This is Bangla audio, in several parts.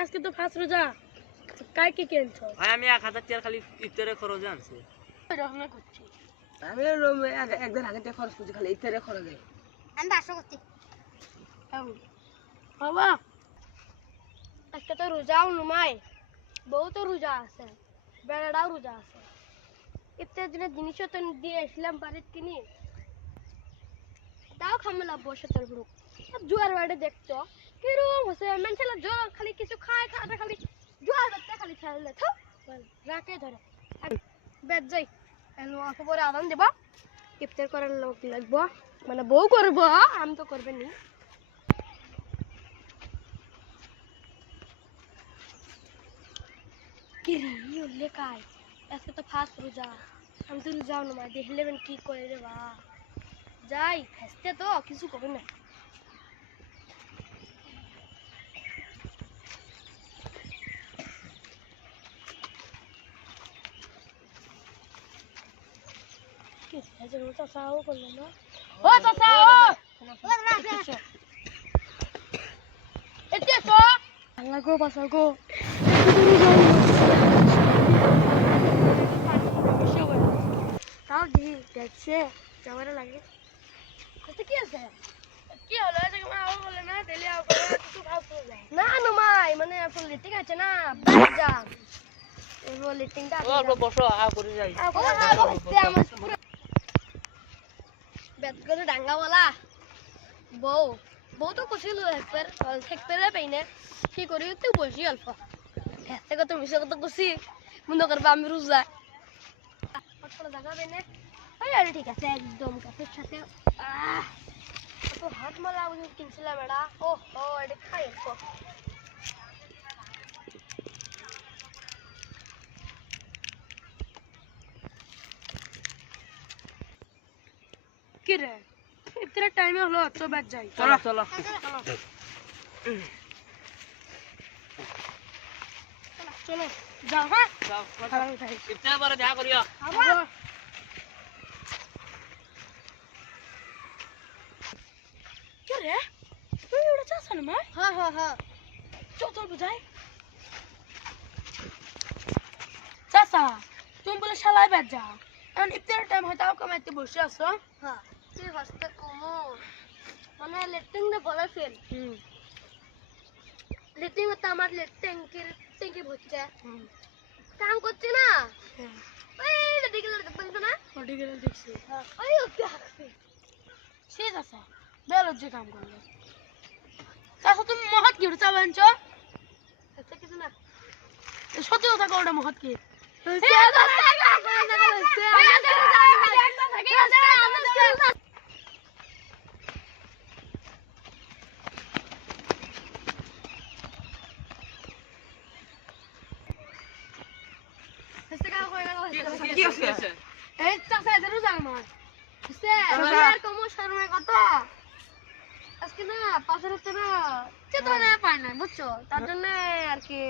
আজকে তো ফার্স্ট রোজা কাই কি কিনছো? ভাই আমি 1000 টাকা খালি ইফতারে খরচে আনছি। রহমত করছি আমি একদিন আগে খরচ করছি খালি ইফতারে খরচে। আমি 500 করছি। বাবা আজকে তো রোজাও নুমাই বউ তো রোজা আছে বেড়াটাও রোজা আছে ইফতার দিনের জিনিসও তো দিয়ে আসলাম বাড়ির কিনি তাও খামেলা বসে তোর গ্রুপ জুয়ার বাড়ি দেখছো কিরম হচ্ছে মানুষেরা জল খালি কিছু খায় খাটা খালি জুয়ার বাড়িতে খালি ছাড়লে তো রাখে ধরে বেদ যাই অল্প পরে আদান দেব ইফতার করার লোক লাগবো মানে বউ করবো আমি তো করবে নি কি রে উল্লে কাই আজকে তো ফার্স্ট রোজা আমি তো রোজাও না দেখলে কি করে রে বা যাই ফেসতে তো কিছু করবে না কি আছে ও চাচাও করলো না ও চাচা ও এতে তো আল্লাহ গো বাঁচাও গো তাও দি দেখছে যাওয়ার লাগে কত কি আছে কি হলো যে মা বলে না দিলে আও করে কিছু খাওয়া যায় না নমাই মানে ফুল লিটিং আছে না বাজা এই লিটিংটা অল্প বসো করে যাই আমার পুরো বেদ করে ডাঙ্গা বলা বউ বউ তো কুছিল একবার একবারে পাইনে কি করি তুই বসি অল্প এত কত মিশে কত কুছি মনে করবা আমি রোজা কত জায়গা পাইনে আরে ঠিক আছে একদম কাফের সাথে তো হাত মালা আমি কিনছিলাম এটা ও ও এটা খাই তো কি রে ইফতারের টাইমে হলো তো বাদ যাই চলো চলো চলো যাও হ্যাঁ যাও খারাপ খাই ইফতার পরে দেখা করিও আবার কি রে তুই ওটা চাস না মা হ্যাঁ হ্যাঁ হ্যাঁ চল চল বুঝাই চাচা তুমি বলে শালায় বাদ যাও এখন ইফতারের টাইম হয় তাও কমাইতে বসে আছো হ্যাঁ তুই হস্তে কমো মানে লেটিং দে বলে ফেল লেটিং তো আমার ট্যাঙ্কি ভরছে কাম করছে না ওই লেটিং দেখবেন না ওটি গেলে দেখছি ওই ওকে হাসি সে চাচা বেল হচ্ছে কাম করলো চাচা তুমি মহৎ কি চা বানছ আচ্ছা কিছু না সত্যি কথা কও ওটা মহৎ কি কি আছে এই চাচা এদের জানো আর কম শর্মা কত আজকে না পাশের হচ্ছে না চেতনা পায় না বুঝছো তার জন্য আর কি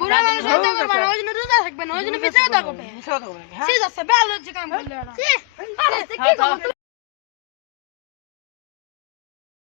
বুড়া মানুষ হতে পারবে না ওই জন্য রোজা থাকবে না ওই জন্য পিছিয়ে থাকবে মিছা কথা বলেন হ্যাঁ ঠিক আছে ভালো হচ্ছে কাম করলে